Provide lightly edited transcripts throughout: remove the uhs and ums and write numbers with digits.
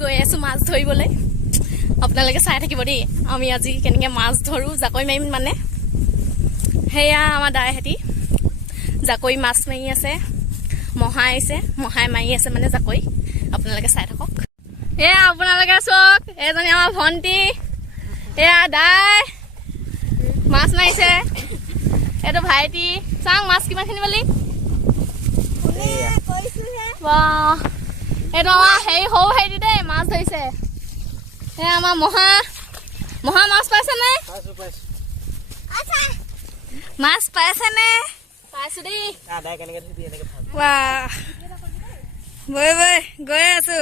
গৈ আছো মাছ ধৰিবলৈ আপোনালোকে চাই থাকিব দেই আমি আজি কেনেকৈ মাছ ধৰোঁ জাকৈ মাৰিম মানে সেয়া আমাৰ দাইহঁতি জাকৈ মাছ মাৰি আছে মহাই আহিছে মহাই মাৰি আছে মানে জাকৈ আপোনালোকে চাই থাকক এয়া আপোনালোকে চাওক এজনী আমাৰ ভণ্টি এয়া দাই মাছ মাৰিছে এইটো ভাইটি চাওঁ মাছ কিমানখিনি পালি বাহ এইটো আমাৰ হেৰি সৰু ভাইটি দেই মাছ ধৰিছে এয়া আমাৰ মহা মাছ পাইছেনে মাছ পাইছেনে পাইছো দেই বাহ বৈ গৈ আছো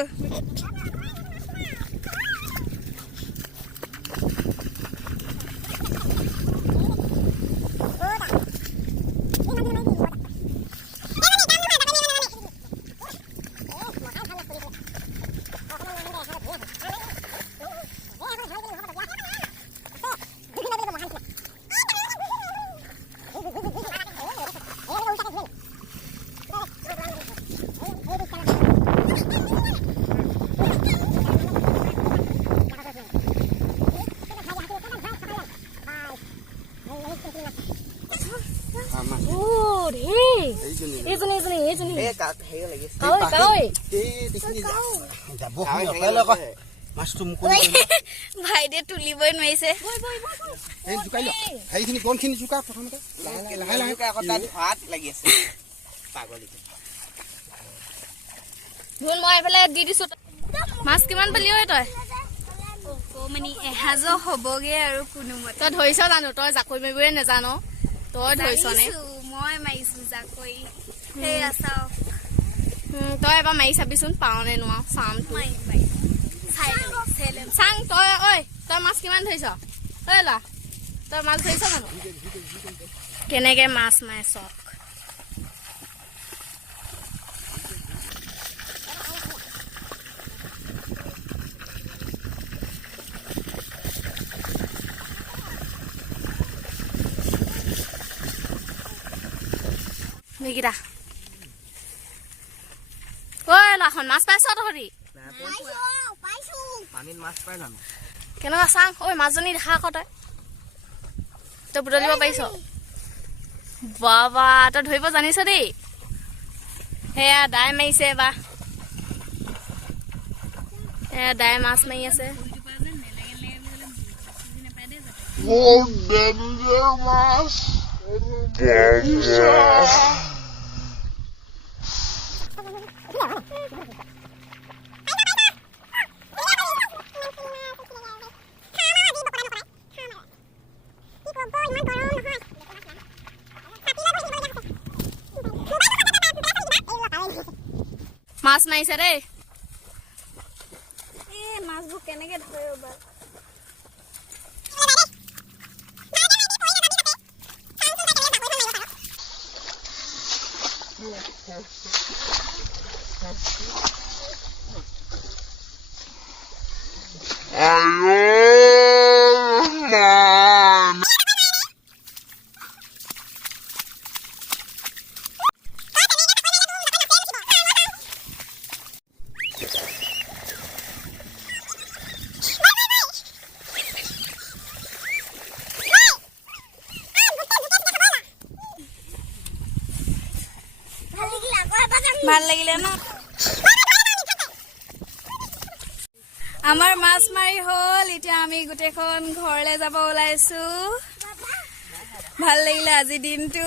ভাইটিয়ে তুলিবই নোৱাৰিছে মই এইফালে দি দিছো মাছ কিমান পালি ঐ তই মানে এহাজৰ হ'বগে আৰু কোনোমতে তই ধৰিছ জানো তই জাকৈ মাৰিবই নাজানো তই ধৰিছনে মই মাৰিছো জাকৈ সেয়া চাওক তই এবাৰ মাৰি চাবিচোন পাওঁ নে নোৱাৰো চাম চাং তই ঐ তই মাছ কিমান ধৰিছ ঐ ল'ৰা তই মাছ ধৰিছ জানো কেনেকে মাছ মাৰে চক মেগিৰা ঐ লাখন মাছ পাইছ তহঁতি কেনেকুৱা চাং ঐ মাছজনী দেখা আকৌ তই বুটলিব পাৰিছ বাবা তই ধৰিব জানিছ দেই সেয়া দাই মাৰিছে বা সেয়া দাই মাছ মাৰি আছে মাছ মাৰিছে দেই মাছবোৰ কেনেকে ধৰিব ভাল লাগিলে ন আমাৰ মাছ মাৰি হ'ল এতিয়া আমি গোটেইখন ঘৰলৈ যাব ওলাইছো ভাল লাগিলে আজি দিনটো